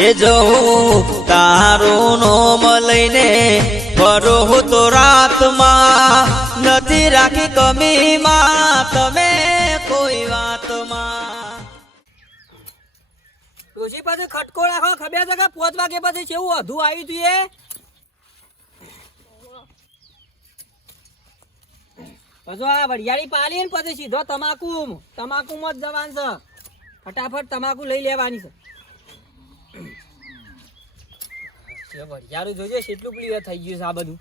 એ જવું તારું નોમ લઈને ફરો તો રાતમાં નથી રાખી કમીમાં તમે કોઈ વાતમાં. ડોશી પાસે ખટકો રાખો ખબર છે કે 5 વાગે પછી કેવું અધું આવ્યું તું એ પછી આ વરિયાળી પાલી ને પછી સીધો તમાકુમાં જ જવાનું છે. ફટાફટ તમાકુ લઈ લેવાની છે. વરિયાળું જોજે કેટલું ક્લિયર થઈ ગયું છે આ બધું.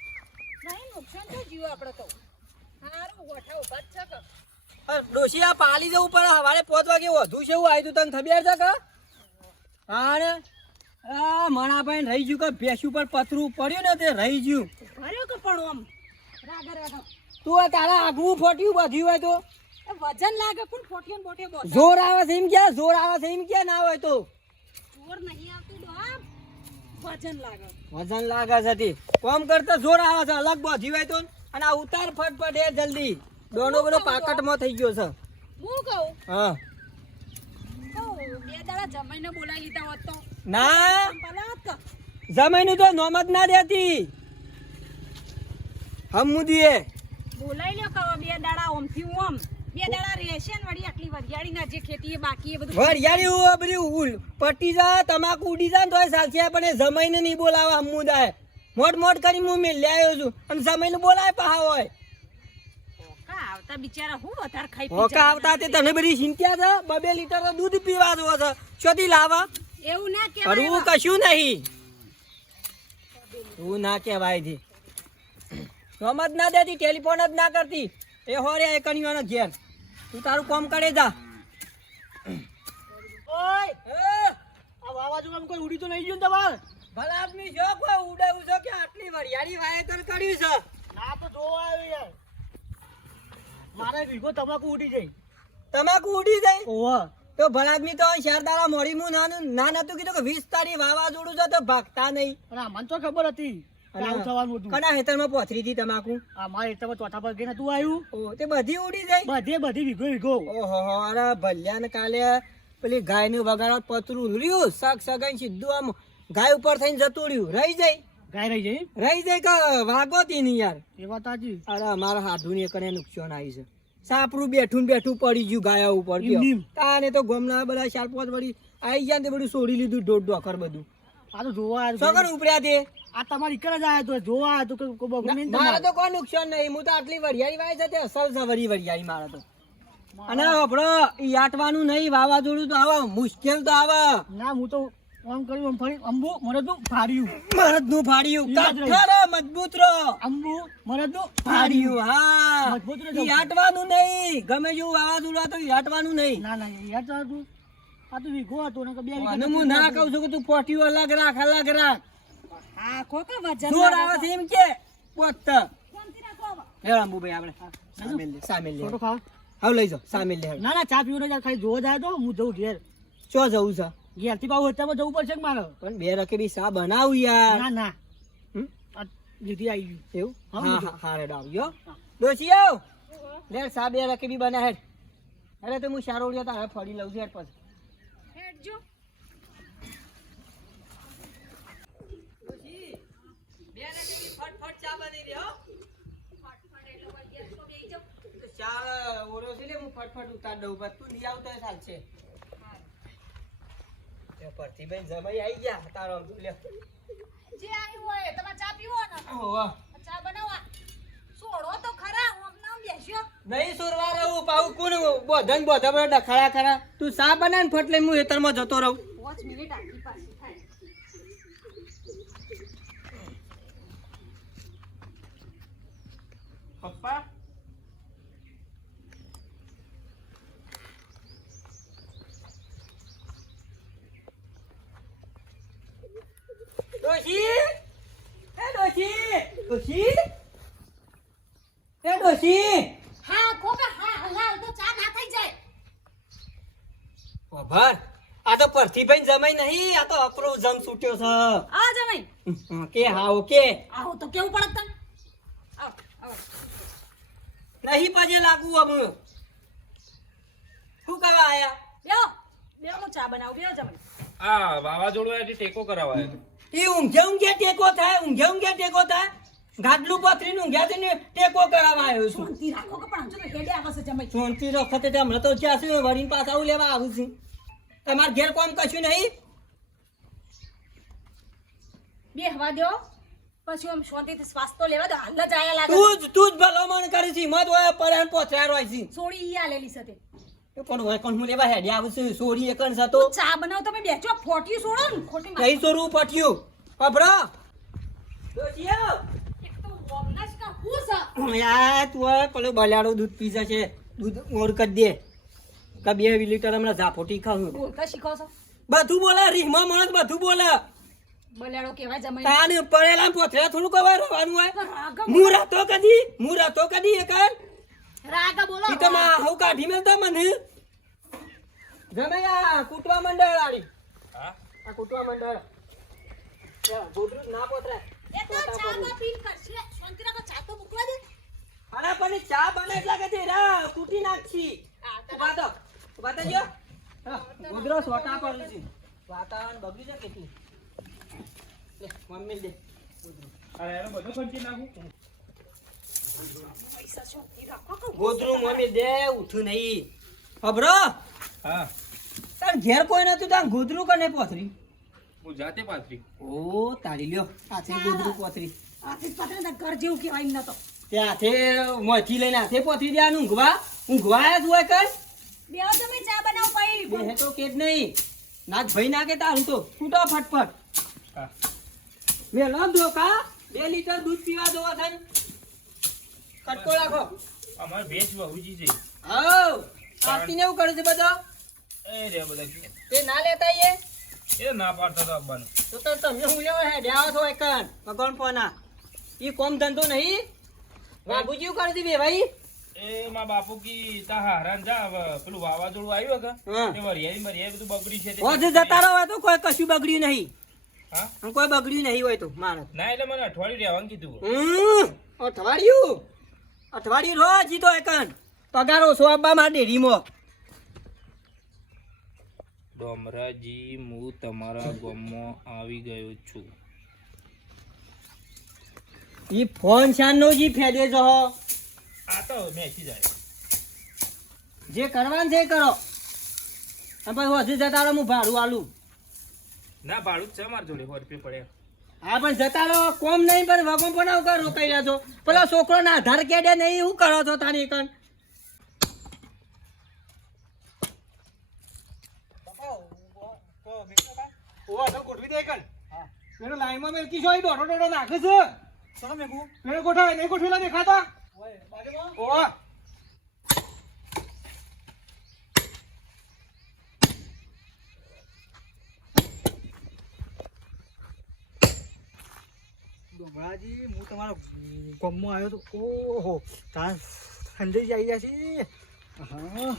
ડોશી આ પાલી જવું પડે સવારે 5 વાગે વધુ છે એવું આવ્યું તને ખબર છે કે હા ને મણાભાઈ રહી ગયું કે ભેંસ ઉપર પતરું પડ્યું ને તે રહી ગયું તું તારા આગવું ફોટ્યું બધું હોય તો વજન લાગે પણ ફોટિયન બોટે બોલ જોર આવે છે એમ ક્યાં જોર આવે છે એમ ક્યાં ના હોય તો જોર નહીં આવતું ડોમ વજન લાગે છે તે કોમ કરતા જોર આવે છે અલગ બોધી હોય તો અને આ ઉતાર ફટફટ એ જલ્દી દોનો બધો પાકટમાં થઈ ગયો છે. હું કહું હા બે દાડા જમાઈને બોલાવી લીધા હોત તો ના પલાત જમાઈનું તો નોમ જ ના દેતી હમુદીએ બોલાવી લ્યો કહો બે દાડા ઓમથી ઓમ બે દાડા રહેશે ને વળી આટલી વરિયાળી ના જે ખેતી એ બાકી એ બધું વરિયાળી બધી પટી જા તમાકુ ઉડી જા ને તોય ચાલશે પણ એ જમાઈને નહીં બોલાવા હમુદાય મોટ કરી હું મેં આવ્યો છું અને જમાઈને બોલાય પહા હોય આવતા બિચારા હું વધારે ખાઈ હોકા આવતા તે તને બધી ચિંતા છે 2 લીટર દૂધ પીવા જો છે ચોથી લાવા એવું ના કરવું કશું નહીં તું ના કહેવાય છે સમજ ના દેતી ટેલિફોન જ ના કરતી એ હોરે એકણીઓનો ઘેર તું તારું કામ કરે જા. ઓય આ વાવાઝોડામાં કોઈ ઉડી તો નહીં ગયું તમાર ભલા આદમી જો કોઈ ઉડાવું છે કે આટલી વરિયાળી વાયેતર કર્યું છે ના તો જોવા આવ્યો યાર મારે વીઘો તમાકુ ઉડી જાય ઓહો તો ભલા આદમી તો શેરદારા મોડી મુ ના નતું કીધું કે 20 તારીખ વાવાઝોડું છે તો ભાગતા નહીં અને મને તો ખબર હતી આવું થવાનું હતું. કના હેતરમાં પોથરી હતી તમાકુ મારે તમે ચોથા પર ગઈને તું આવ્યું ઓ તે બધી ઉડી જાય બધી વીઘો ઓહો અરે ભલ્યા ને કાલે પેલી ગાય નું વગાડવા પતરું ઉલ્યું સગાઈ સીધું આમ ગાય ઉપર થઈને જતું રહ્યું રહી ગાય રહી જાય કે વાગો તી નહીં યાર એ વાત સાચી. અરે અમારા હાથું ને કને નુકસાન આવી છે સાપરું બેઠું પડી ગયું ગાયા ઉપર તાને તો ગમના બધા 4-5 વળી આવી ગયા ને તે બધું છોડી લીધું ઢોકર બધું આ તો જોવા સગન ઉપડ્યા તે આ તમારી એક જ આયા તો જોવા આયા તો કોઈ બગડ્યું નહીં મારે તો કોઈ નુકસાન નહીં હું તો આટલી વરિયાળી વાય છે તે અસલ છે વરિયાળી મારે તો અને આપણો યાટવાનું નહીં વાવાઝોડું તો આવે મુશ્કેલ તો આવે ના હું તો આમ કર્યું આમ ફરી અંબુ મરદનું ફાડ્યું કઠોર મજબૂત રહો અંબુ મરદનું ફાડ્યું હા મજબૂત રહો. યાટવાનું નહીં ગમે જેવું વાવાઝોડું તો યાટવાનું નહીં ના યાર તો તું આ તો વીઘો હતો ને કે 2 વીઘા અને હું ના કહું છું કે તું પોટીઓ અલગ રાખ આ ખોકા વજન જોર આવે છે એમ કે પોત કોણથી રાખો હવે હે અંબુભાઈ આપણે સામેલ લે છોટો ખા હાવ લઈ જાઓ સામેલ લે ના ચા પીવો ને ખાલી જોવા જાય તો હું જઉં ઘેર ચો જવું છે ઘેરથી પાછું અત્યારમાં જવું પડશે કે મારે પણ 2 રકેબી સા બનાવું યાર ના લીધી આવી ગયું એવું હા રેડ આવ્યો દોશી આવ લે સા 2 રકેબી બના હેડ અરે તો હું સારો ઉડ્યો તારે ફરી લઉં છું હેડ પછી હેડજો ફટફટ ચા બની દે હો ફટફટ એટલે વરિયાળી તો બેહી જાવ તો ચા ઓરો છે લે હું ફટફટ ઉતાર દઉં બસ તું લઈ આવતો ચાલશે એ પરથી બેન જમાઈ આવી ગયા તારો લે જે આવ્યું હોય તમે ચા પીવો ને ઓહો ચા બનાવવા સોડો તો ખરા હું નામ બેસ્યો નહીં સુરવા રહું પાઉ કોણ બોધન બોધા ખરા તું સા બના ને ફટ લઈને હું હેતરમાં જતો રહું 5 મિનિટ આખી પાછી થાય પપ્પા ડોશી હા ખોકા હા હલાલ તો ચા ના થઈ જાય ઓભાર આ તો પરથીભાઈ જમાઈ નહીં આ તો અપરો જમ છૂટ્યો છે આ જમાઈ કે હા ઓકે આવો તો કેવું પડત તને આવ નહીં પાજે લાગુ અમ શું કરવા આયા બેહો ચા બનાવ બેહો જમાઈ આ વાવાઝોડું એટલે ટેકો કરાવાય એ ઊંઘે ટેકો થાય ગાડલું પથરીને ઊંઘ્યા ને ટેકો કરાવવા આવ્યો છું. શાંતિ રાખો કે પણ હજુ તો હેડે આવે છે જમાઈ. શાંતિ વખતે હમણાં તો જ્યાં છે વળીને પાછા આવું લેવા આવું છું. તમારે ઘેર કોમ કશું નહીં. બે હવા દો પછી આમ શાંતિથી શ્વાસ તો લેવા દો. હાલ જ આયા લાગે. તું જ ભલામણ કરી છે હિંમત હોય પડે પોચરાર હોય છે સોડી ઈ આલેલી છે તે. પણ હોય પણ હું લેવા હેડે આવું છું. સોરી એકણ સતો તું ચા બનાવ તમે બેચો ફોટ્યું છોડો ને ખોટી માં. કઈ સોરું પટ્યું અભરો દોશિયો એક તો વોગનાશ કા હું છે. યાર તું હવે પેલો બલાડો દૂધ પી જશે. દૂધ ઓર કરી દે કા 2 લીટર હમણાં ઝાપોટી ખાવું. બોલતા શીખો છો. બધું બોલે રીહમાં માણસ બધું બોલે. બલેડો કેવાય જમાઈ. તાને પડેલા પોથરા થોડું કવા રહેવાનું હોય. રાગા હું રાતો કદી એકણ રાગા બોલો. ઈ તો માં હવ કાઢી મેલતા મને ગમે આ કૂટવા મંડળ આડી. હા આ કૂટવા મંડળ ગોદરું ના પોતરા. એ તો ચા માં પીન કરશે. શાંતિ રાખો ચા તો મૂકવા દે. અરે પણ ચા બને એટલે કે તે રા કૂટી નાખી. ઉભા તો જો ગોદરો સોટા પડી છે. વાતાવરણ બગડી જાય કેટલી. લે મમ્મી દે અરે એનો બધો ખર્ચી નાખું પૈસા શાંતિ રાખો કે ગોદરું મમ્મી દે ઉઠું નહીં. અબરો હા તાર ઘેર કોઈ નતું તાર ગોદરું કને પોથરી. હું જાતે પાથરી ઓ તારી લ્યો હાથે ગોદરું પોથરી. આથી પતરે તો ઘર જેવું કહેવાય એમ નતો. તે હાથે મોથી લઈને હાથે પોથરી દેવાનું ઊંઘવા જ હોય કર. બેહો તમે ચા બનાવ પઈ. બે તો કે જ નહીં નાક ભાઈ નાખે તારું તો ફૂટો ફટફટ. હા વેલો ધોકા 2 લીટર દૂધ પીવા દો થાય કટકો રાખો. અમારે ભેંસ વહુજી છે હાઉ આરતીને એવું કરે છે બધા. એ રે બધા તે ના લેતા એ ના પાડતા તો આવવાનું તો તમે હું લેવા હે ડ્યાવા છો એકન ભગવાન પોના ઈ કોમ ધંધો નહીં. બાબુજી એવું કરે છે બે ભાઈ. એ માં બાપુ કી તા હારાન જા હવે પેલું વાવાઝોડું આવ્યું કે હા. તે મરિયાળી બધું બગડી છે તે. હોજ જતા રહો હોય તો કોઈ કશું બગડ્યું નહીં. હા આમ કોઈ બગડ્યું નહીં હોય તો માણસ. ના એટલે મને અઠવાડિયું રહેવાનું કીધું અઠવાડિયું રોજ ઈ તો એકન પગાર ઓછો આપવા માં ડેરીમાં. ડોમરાજી હું તમારા ગામમાં આવી ગયો છું. ઈ ફોન શાનનો જી ફેદે જો આ તો મેસી જાય જે કરવાનું છે એ કરો. અને પછી હોજ જતા રહો હું ભાડું આલું. ના ભાડું જ છે મારા જોડે 100 રૂપિયા પડે. હા પણ જતા રહો કોમ નહીં પણ વગમ પણ આવું કરો રોકાઈ રહ્યા છો. પેલો છોકરો ના આધાર કેડે નહીં શું કરો છો તારી એકન. લાઈનમાં મેલકી છો દોડો નાખે છે. પેલો ગોઠા નહીં ગોઠવેલા દેખાતા. ઓવા ડોમરાજી હું તમારા ગામમાં આવ્યો તો ઓહો તાર ઠંડી જ આવી ગયા છે. હા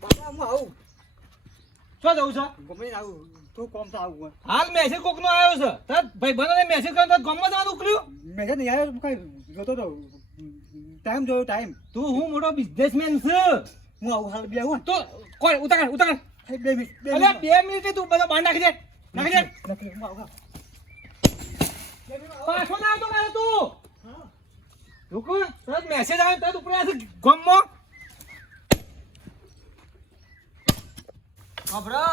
બાપા હું આવું શું જવું છે. ગમે આવું તું કોમ તો આવું હાલ મેસેજ કોક નો આવ્યો છે. તાર ભાઈ બને મેસેજ કર્યો તો ગમમાં જવાનું ઉકળ્યું. મેં નહીં આવ્યો કઈ જોતો તો ટાઈમ જોયો ટાઈમ. તું હું મોટો બિઝનેસમેન છે. હું આવું હાલ બે આવું તો કોઈ ઉતાર 2 મિનિટ અરે 2 મિનિટ તું બધા બહાર નાખી દે. નક્કી હું આવું પાછો ના આવતો મારે તું. રૂક તરત મેસેજ આવ્યો તરત ઉપર આવે ગમમાં. ખબરો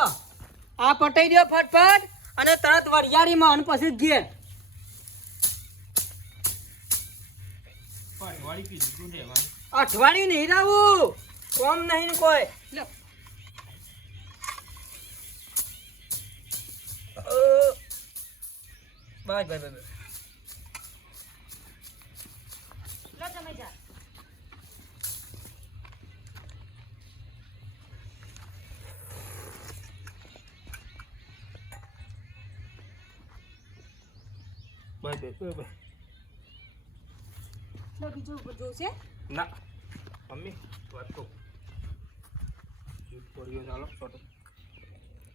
આ પટાઈ દો ફટફટ અને તરત વરિયાળીમાં અને પછી ઘેર. વાળી કીધું રહેવાનું અઠવાડિયું નહીં રાવું કોમ નહીં ને કોઈ. બસ બસ બસ લો જમાઈ જા. બસ લો બીજું જોશે. ના મમ્મી વાત કહું પડ્યો ચાલો છોટો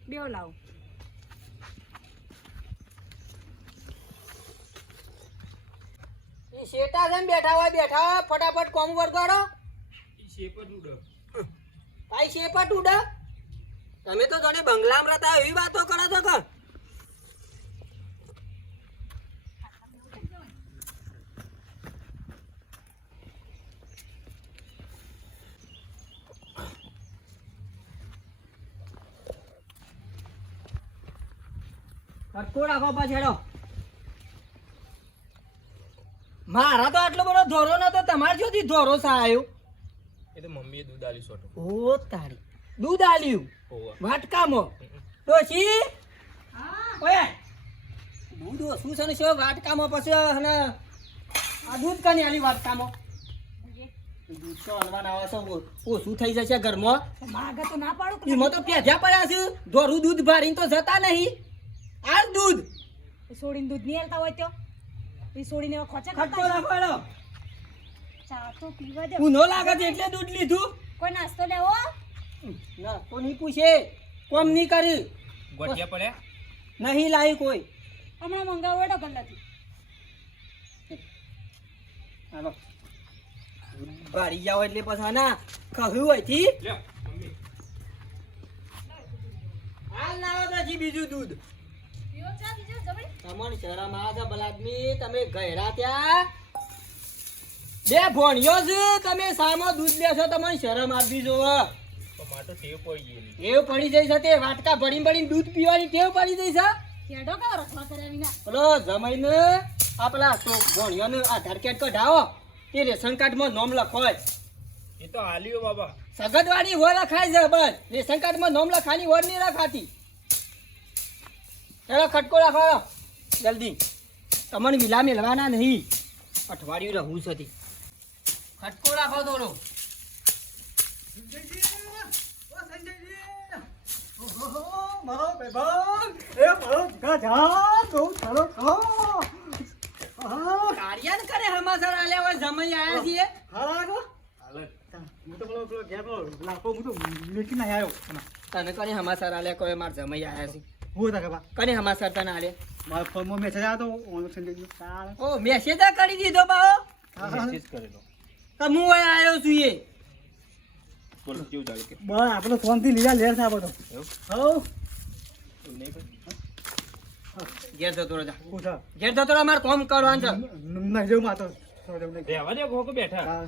બેહો લાવો. ઈ શેટા છે ને બેઠા ફટાફટ કોમ વરગાડો. ઈ શેપ જ ઉડે ભાઈ શેપટ ઉડા તમે તો તને બંગલામાં રહેતા એવી વાતો કરો છો કે કટકો રાખો પાછેડો મારા તો આટલો બધો ધોરો નતો તમારે જોથી ધોરો સાયો એ તો મમ્મીએ દૂધ આલી સોટો ઓ તારી દૂધ આલ્યું ઓવા વાટકામાં ડોશી ઓય દૂધ ઓછું છે ને શું વાટકામાં પછી અને આ દૂધ કની આલી વાટકામાં દૂધ તો હલવાના આવે છે ઓછું થઈ જશે ઘરમાં માગા તો ના પાડું કે એમાં તો પેધ્યા પડ્યા છે ધોરું દૂધ ભરીને તો જતા નહીં આ દૂધ એ છોડીને દૂધ નહીં આલતા હોય તો એ છોડીને એવા ખોચા ખટકો કરતા રાખવાનો ચા તો પીવા દે ઊનો લાગે છે એટલે દૂધ લીધું કોઈ નાસ્તો લેવો ના કોની પૂછે કોમ નહીં કરી ગોટિયા પડ્યા નહીં લાવી કોઈ હમણાં મંગાવડો ગલ્લાથી હાલો બારી જાવ એટલે પછી ના કહ્યું હોયથી લ્યો મમ્મી હાલ લાવો તો હજી બીજું દૂધ પીવો ચા બીજો જબરી તમને શરમ આવે છે બલાદમી તમે ગયરા ત્યાં બે ભણ્યો છે તમે સામો દૂધ લેશો તમને શરમ આપી જોવો તો માટો ટેવ પડી ગયેલી ટેવ પડી જઈ છે તે વાટકા ભરીને દૂધ પીવાની ટેવ પડી જઈ છે કેડો કે રખવા કર્યા વિના પેલો જમાઈને આ પેલા તો ભણ્યોને આધાર કાર્ડ કઢાવો તે રેશન કાર્ડમાં નામ લખોય એ તો આલ્યો બાબા સગતવાળી હોય લખાય છે બસ રેશન કાર્ડમાં નામ લખાની હોય નહીં લખાતી ચાલો ખટકો રાખો જલ્દી તમને વિલા મેળવાના નહીં અઠવાડિયું રહું છે ખટકો રાખો થોડો મારો ભાઈબંધ એ મારો ગજા બહુ સારો કહો કાર્યન કરે હમાસર આલ્યા હોય જમાઈ આયા છીએ હાલા કો હાલે હું તો પેલો ઘેર લાખો હું તો મેકી ના આવ્યો તને કને હમાસર આલ્યા કોઈ માર જમાઈ આયા છે હું તા કે બા કને હમાસર તને આલ્યા મારા ફોનમાં મેસેજ આવ્યો તો ઓન સંજય કાળ ઓ મેસેજ કરી દીધો બાઓ મેસેજ કરેલો તો હું અહીં આવ્યો છું એ બોલો કેવું ચાલે કે બસ આપણો ફોન થી લીધા લેર થા બધો એવું હો એવું નહીં ભાઈ ઘેર જતો રહો જા પૂછા ઘેર જતો રહો મારે કામ કરવાનું છે નહીં જવું માતો રહેવા દે કોકો બેઠા હા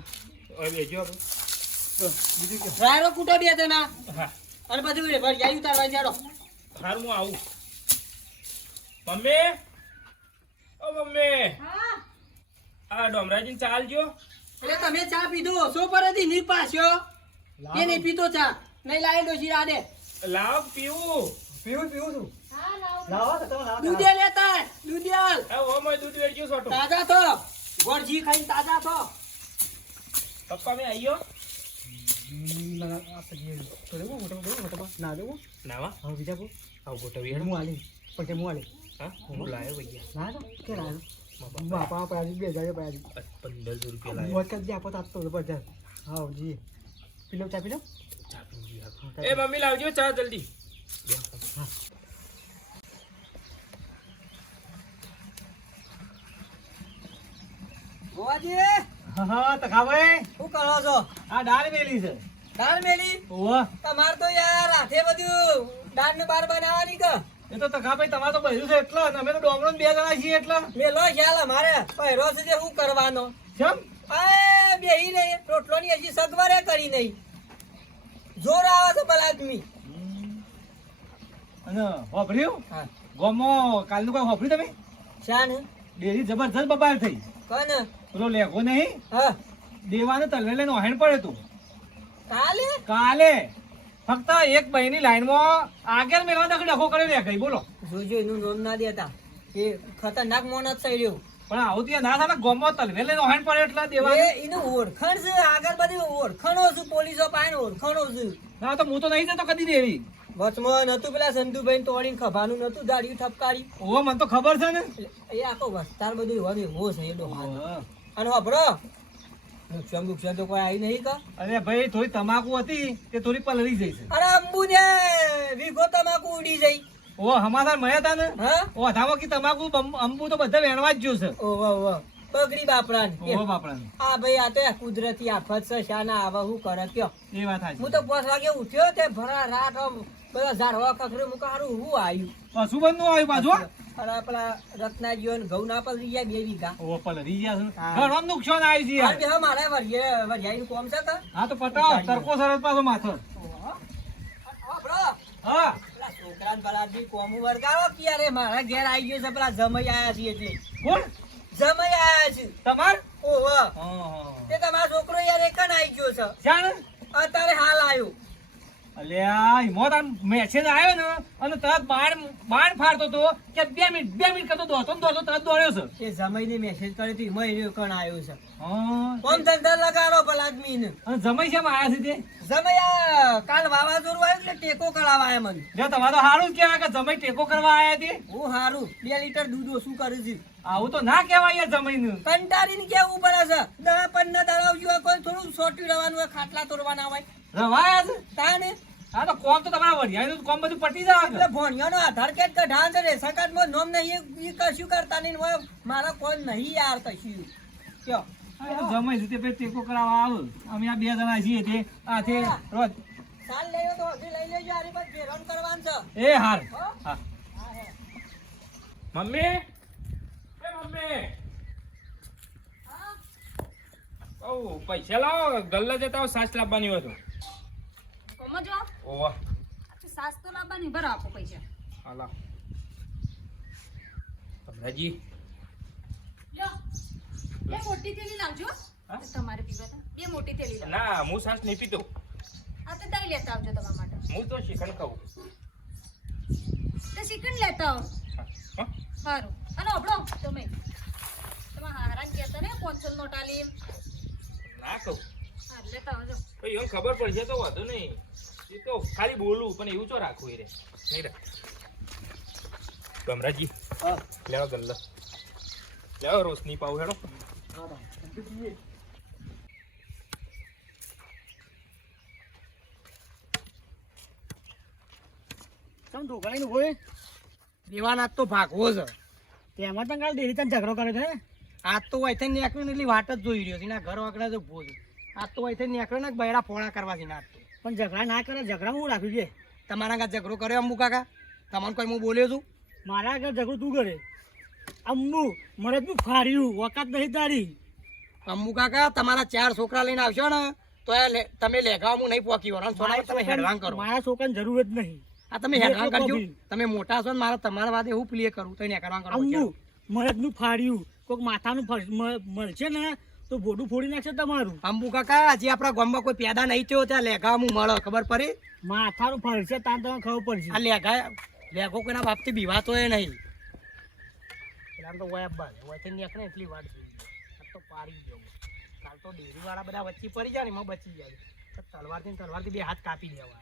હવે બેજો આપણે બીજું કે રાયરો કૂટો બે જણા હા અને બધું ભરિયાઈ ઉતારવા જાડો હાર હું આવું મમ્મી ઓ મમ્મી હા આ ડોમરાજીને ચાલજો એટલે તમે ચા પીધો સો પર હતી ની પાછો એ નહીં પીતો ચા નહીં લાવે ડોશી રાડે લાવ પીવું પીવું પીવું છું હા લાવ લાવો તો તમે લાવો દૂધે લેતા દૂધિયાલ એ ઓ મોય દૂધ વેચજો સોટો તાજા તો ગોળજી ખાઈને તાજા તો પપ્પા મેં આયો ના દેવું નાવા હવે બીજા કો આવ ગોટવી હું આલી પછી હું આલી હા હું લાયો ભૈયા ના ના કે ના બાપા પાડી 2000 પાડી 1500 રૂપિયા લાયો મોટ કરી આપો તાતો જબરજસ્ત હા જી પીલો ચા પીલો ચા પીવી હા. એ મમ્મી લાવજો ચા જલ્દી ગોવાજી હા હા તખા ભાઈ શું કરો છો આ દાળ મેલી છે દાળ મેલી ઓવા તમાર તો યાર હાથે બધું દાળ ને બાર બનાવવાની કે એ તો તખા ભાઈ તમારે તો બહેરું છે એટલે ને અમે તો ડોંગરો બે જણા છીએ એટલે મેલો ખ્યાલ અમારે પહેરો છે જે શું કરવાનો કેમ એ બેહી રે રોટલોની હજી સગવરે કરી નહીં જોર આવે છે ભલા આદમી અને હોભર્યું હા ગોમો કાલનું કોઈ હોભર્યું તમે શાન ડેરી જબરજસ્ત બબાલ થઈ કોણ પેલો લેખો નહીં હા દેવાને તલવે લઈને ઓહેણ પડ્યો તું કાલે કાલે ફક્ત એક બહેની લાઈનમાં આગળ મેળવા દખ ડખો કર્યો લે ગઈ બોલો જોજો એનું નામ ના દેતા એ ખતરનાક મોનત થઈ રહ્યું પણ આવું ત્યાં ના થાય ગોમો તલવે લઈને ઓહેણ પડ્યો એટલે દેવા એ એનું ઓળખાણ છે આગળ બધી ઓળખાણો છું પોલીસો પાસે ઓળખાણો છું ના તો હું તો નહીં જતો કદી દેવી વચમાં નતું પેલા સંધુભાઈ તોડીને ખભાનું નતું દાડિયું થપકારી ઓ મને તો ખબર છે ને એ આખો વસ્તાર બધું હવે હો છે એ ડોહાનો અને વાપરો નુકસાન તો કોઈ આવી નહીં કા અરે ભાઈ થોડી તમાકુ હતી તે થોડી પલળી જઈ છે અરે અંબુ ને વીઘો તમાકુ ઉડી જઈ ઓ હમાસાર મયા હતા ને હા ઓ ધામો કી તમાકુ અંબુ તો બધા વેણવા જ ગયો છે ઓ વાહ વાહ પગડી બાપરા ઓ બાપડા આ ભાઈ આ તો કુદરતી આફત છે શાના આવા હું કરે કયો એ વાત હું સાચી તો 5 વાગે ઉઠ્યો તે ભરા રાત આમ બધા ઝાડવા કકરે મુકા હારું હું આવ્યું. પશુ બંધનું આવ્યું પાછું અને પેલા રત્નાજીઓ ને ઘઉં ના પલરી ગયા 2 વીઘા. ઓ પલરી ગયા છે હા. ઘણું નુકસાન આવ્યું છે યાર. આ બે મારે વરિયાળીનું કોમ છે તો. હા તો પટાવો તરકો સરસ પાછો માથો હા, બ્રો. હા પેલા છોકરાને પેલા બી કોમું વળગાડો કે યાર, એ મારા ઘેર આવી ગયો છે, પેલા જમાઈ આયા છે એટલે. કોણ જમાઈ આયા છે. તમાર ઓહો. હા તે તમારો છોકરો યાર એકન આવી ગયો છે. જાણ અત્યારે હાલ આવ્યો. અલ્યા હિંમત આમ મેસેજ આવ્યો ને અને તરત બાણ ફાડતો તો કે 2 મિનિટ કરતો દોડતો ને દોડતો તરત દોડ્યો છે એ જમાઈને મેસેજ કર્યો તો એમાં એનો એકન આવ્યો છે. હા કોમ ધંધા લગાડો પેલા આદમીને. અને જમાઈ છે આયા છે તે જમાઈ આ કાલ વાવાઝોડું આવ્યું એટલે ટેકો કરાવવા આયા મને. જો તમારે તો સારું જ કહેવાય કે જમાઈ ટેકો કરવા આયા તે હું હારું 2 લીટર દૂધ ઓછું કર્યું છે. આવું તો ના કહેવાય યાર જમાઈનું કંટાળીને કેવું પડે છે. 10-15 દાડા જેવા કોઈ થોડું સોટી રહેવાનું હોય, ખાટલા તોડવાના હોય. રવાયા છે તાને હા તો કોમ તો તમારા વરિયાળીનું કોમ બધું પટી જાય એટલે ભણિયાનો આધાર કાર્ડ કઢાણ છે, રેશન કાર્ડમાં નોમ નહીં, ઈ કશું કરતા નહીં હોય. મારા કોઈ નહીં યાર કશું. કયો જમાઈ છે તે પછી ટેકો કરાવવા આવ અમે આ 2 જણા છીએ તે આ તે રોજ ચાલ લેજો તો હજી લઈ લેજો. આરી પર ઘેરાણ કરવાનું છે. એ હાર હો? હા મમ્મી એ મમ્મી ઓ પૈસા લાવો ગલ્લા જતા આવો, સાસ લાવવાની હોય તો. કોમો જો ઓવા સાસ તો લાવવાની ભરો આપો પૈસા. હાલા ભમરાજી લ્યો બે મોટી થેલી લાવજો. હા? તમારે પીવા તો બે મોટી થેલી લાવજો. ના હું સાસ નહીં પીતો, આ તો દહીં લેતા આવજો તમારા માટે. હું તો શ્રીખંડ ખાઉં. તો શ્રીખંડ લેતા આવો. હા? સારું. અને અબળો તમે હારાન કહેતા ને 500 નોટ આલી. ના કહું હા લેતા આવજો. ભાઈ એમ ખબર પડશે તો વાંધો નહીં, એ તો ખાલી બોલું પણ એવું તો રાખવું એ રે નહીં રાખ. ભમરાજી હા. લેવા ગલ્લા લેવા રોશની પાવ હેડો. તમ ઢોકળાઈનું હોય દેવાના તો ભાગવો છે. તેમાં તો કાલ ડેરી તને ઝઘડો કરે છે. આજ તો વૈથે નીકળ્યો ને એટલી વાટ જ જોઈ રહ્યો છે. એના ઘર વાગડા તો ભૂલ. આજ તો વૈથે નીકળ્યો ને બૈરા ફોણા કરવા છે. આજ તો પણ ઝઘડા ના કરે. ઝઘડા હું રાખ્યું છે. તમારા આગળ ઝઘડો કર્યો અંબુ કાકા? તમારું કોઈ હું બોલ્યો છું? મારા આગળ ઝઘડો તું કરે અંબુ? મને તું ફાડ્યું વખત નહીં તારી. અંબુ કાકા તમારા 4 છોકરા લઈને આવશો ને તો તમે લેગાવ હું નહીં પોકી વળો. તમે હેડવાન કરો. મારા છોકરાની જરૂર જ નહીં. આ તમે હેડવાન કરજો. તમે મોટા છો ને મારા તમારા વાદે હું પ્લે કરું તો હેડવાન કરો. અંબુ મરદનું ફાડ્યું કોઈક માથાનું મળશે ને તો બોડું ફોડી નાખશે તમારું. અંબુ કાકા હજી આપણા ગામમાં કોઈ પેદા નહીં થયો ત્યાં લેગા હું મળે ખબર પડી? માથાનું ફળશે ત્યાં તમને ખબર પડશે. આ લેગો કોઈના બાપથી બીવાતો એ નહીં. આમ તો વયા બાર વયથી નીકળે એટલી વાત જોઈ. આ તો પાડી ગયો. કાલ તો ડેરી વાળા બધા વચ્ચે પડી જાય ને એમાં બચી જાય. તલવારથી 2 હાથ કાપી દેવા.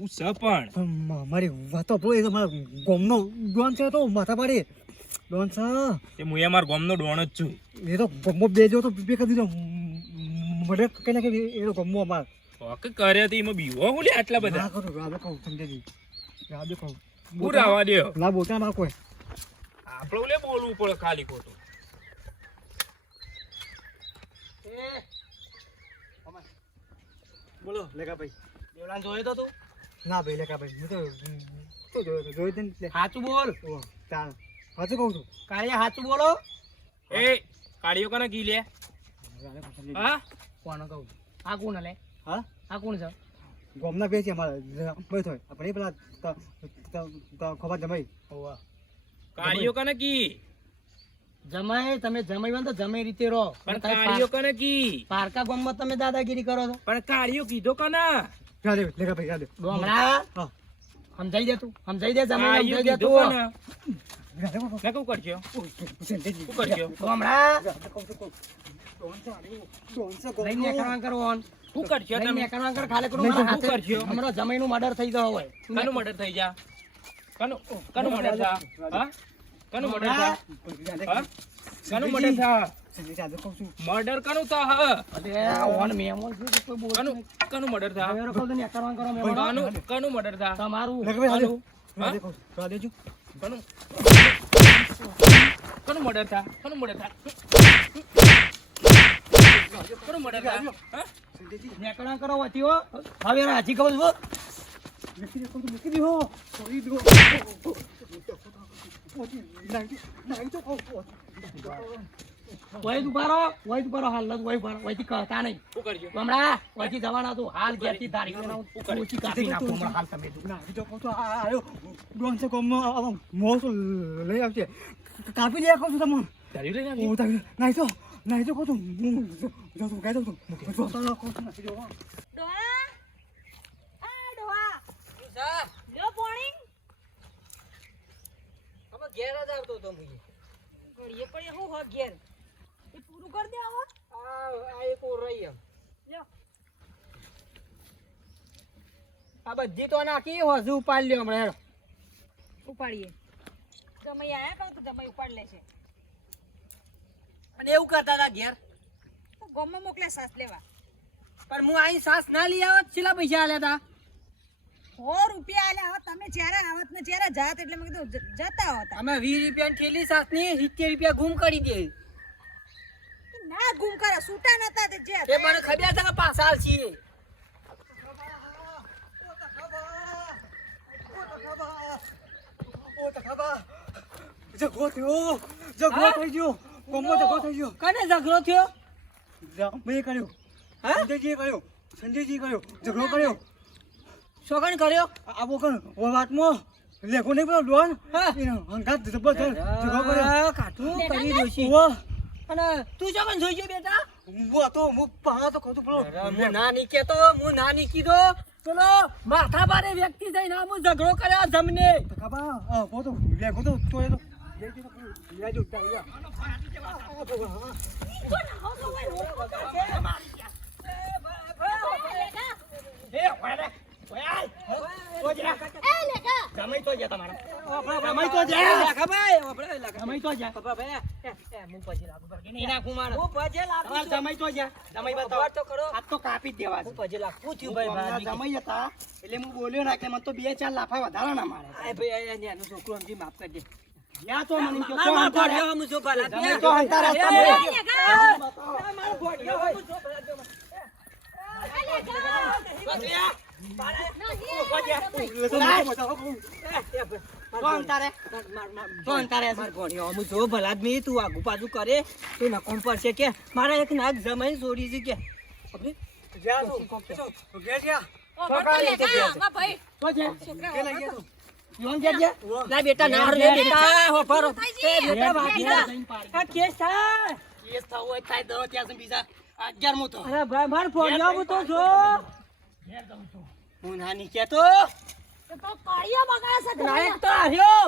હું સ પણ મારી વાતો બોય તો મારા ગોમનો ડોન છે તો માથા પાડી ડોન છે તે હું અમાર ગામનો ડોણ જ છું. એ તો ગમો બેજો તો બે કદી તો મને કઈ ના કઈ એ તો ગમો અમાર ઓકે કરે તો એમાં બીવો હું લે આટલા બધા. ના કરું રાબે કહું સમજેજી રાબે કહું હું રાવા દે ના બોલતા ના કોઈ આપણો લે બોલવું પડે ખાલી ખોટું. બોલો લેકા ભાઈ દેવલાને જોયો તો તું? ના ભાઈ લેકા ભાઈ હું તો જોઈ દે ને સાચું બોલ. ચાલ સાચું કહું છું કાળિયા સાચું બોલો. એ કાળીઓ કને કી લે? હા કોણ કહું? આ કોણ લે? હા આ કોણ છે? ગોમના બે છે અમારા ભાઈ થોય આપણે પેલા ખબર જમાઈ કાળીઓ કને કી? જમાઈ તમે જમાઈ તો જમાઈ રીતે રહો. પણ કાળીઓ કને કી? પારકા ગામમાં તમે દાદાગીરી કરો છો. પણ કાળીઓ કીધો કને? રાદે લેકા ભાઈ રાદે હમણાં હા સમજાઈ દે તું. સમજાઈ દે જમાઈ કાળીઓ સમજાઈ દે કીધો તું. કને? મેં કહું કરજો શું કરજો? હમણાં લઈને નીકળવાનું કરવાનું. શું કરજો લઈને તમે? નીકળવાનું કર. ખાલી કરું નહીં, મારા શું હાથે. કરજો? હમણાં જમાઈનું મર્ડર થઈ ગયો હોય. કનું મર્ડર થઈ જા? કનું મર્ડર થા? હા કનું મર્ડર થા? હા કનું મર્ડર થા? મર્ડર કનું થા? હા અરે ઓન મેમોન છે તો કોઈ બોલ કનું કનું મર્ડર થા? હવે રખો તો નીકળવાનું કરો મેમોન. કનું મર્ડર થા? તમારું લેકા ભાઈ રાદે હા? રાદે જો કનું કનું મર્ડર થા કનું મર્ડર થા કનું મર્ડર થા હા નેકડા કરો વતી હો હવે રાજી કહું છું મૂકી દો સોરી દો નહીં તો કહું વઈ દુપારો હાલ ન વઈ ઉભારો વઈથી કહેતા નહીં શું કરજો હમણાં વઈથી જવાના તું હાલ ઘેરથી તારી ઓછી કાપી નાખું હમણાં હાલ તમે તું. ના તો કહું છું આવ્યો ડોન છે કોમમાં મોસ લઈ આવશે કાપી લે કહું છું તમને તારી લઈને ઓ તારી નહીં તો કહું છું હું જો તું કહી દઉં છું જો તો કહું છું નથી જોવા ડોહા આ ડોહા લ્યો પાણી અમે ઘેર જ આવતો હતો મુઈ ઘડીએ પણ હું હો ઘેર એ પૂરું કરી દે આવો આ એક ઓર રહી એમ લ્યો આ બધી તો નાખી હજુ ઉપાડ લ્યો હમણાં હેડો. ઉપાડીએ જમાઈ આયા કહું તો જમાઈ ઉપાડ લેશે અને એવું કરતા હતા ઘેર તો ગામમાં મોકલે સાસ લેવા પણ હું અહીં સાસ ના લઈ આવત છેલ્લા પૈસા આલ્યા હતા 100 રૂપિયા આલ્યા હોત તમે જ્યારે આવત ને જ્યારે જાત એટલે મેં કીધું જતા હોત અમે 20 રૂપિયાની થેલી સાસ ની 70 રૂપિયા ગુમ કરી દે ના ગુમ કરે છૂટા નતા તે જે એ મને ખબર છે કે પાછા છીએ ઓ તખાબા જગો થયો જગો થઈ ગયો કોમો જગો થઈ ગયો કને ઝઘડો થયો મેં કર્યો હા? સંજયજી કર્યો ઝઘડો કર્યો શોખન કર્યો આવો કર વાતમાં લેખો નહીં પેલો ડોન હા. હંગાત જબરદસ્ત ઝઘડો કર્યો કાઠું કરી દોશી વાહ અને તું શોખન જોઈ ગયો બેટા હું પા તો કહું પેલો હું ના નીકે તો હું ના નીકી દો પેલો માથા ભારે વ્યક્તિ જઈને આમ ઝઘડો કર્યો જમને તખાબા વો તો લેખો તો એ તો લેજો જમાઈ તો જા તમારા જમાઈ તો જા. જમાઈ તો જા હું પછી લાગુ પર કે નહીં નાખું મારે હું પછી લાગુ જમાઈ તો જા જમાઈ બતાવ તો ખરો આ તો કાપી જ દેવા હું પછી લાગુ થયું ભાઈ જમાઈ હતા એટલે હું બોલ્યો ના કે મને તો 2-4 લાફા વધારા ના મારે આ ભાઈ આ નું છોકરો સમજી માફ કરી દે યા તો મને કહો માર માર ફોડ્યો હું જો ભલા જમાઈ તો હંતા રસ્તા માર ફોડ્યો હોય તું આગુ પાછું કરે તો નકોમ પડશે કે મારા એક નાક જમાઈ છોડી છે કે જા તો કે જા ના બેટા ના હર બેટા હો ફરો એ બેટા વાગી જા આ કેસ થાય કેસ થાવ હોય થાય દરો ત્યાં સુધી બીજા 11મો તો અરે ભાઈ માર ફોડ્યો હું તો જો હું ના નીચે તો તો કાળિયા બગાડે છે નાયક તો હાર્યો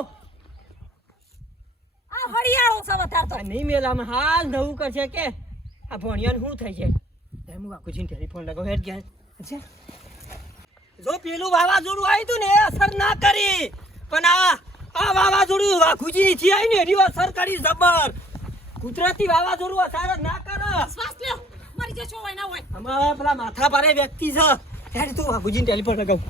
આ હળિયાળો છે વધાર તો આ નહીં મેલામાં હાલ નવું કરશે કે આ ભણિયાને શું થઈ છે તેમ હું આખું ટેલિફોન લગાવ હેડ ગયા અચ્છા જો પેલું વાવાઝોડું આવ્યું હતું ને એ અસર ના કરી પણ આ વાવાઝોડું વાઘુજી થી આવી ને એની અસર કરી જબર કુદરતી વાવાઝોડું અસર જ ના કરે શ્વાસ લ્યો મરી જશો હોય ના હોય અમારા પેલા માથા ભારે વ્યક્તિ છે હેડ તું વાઘુજીને ટેલિફોન લગાવ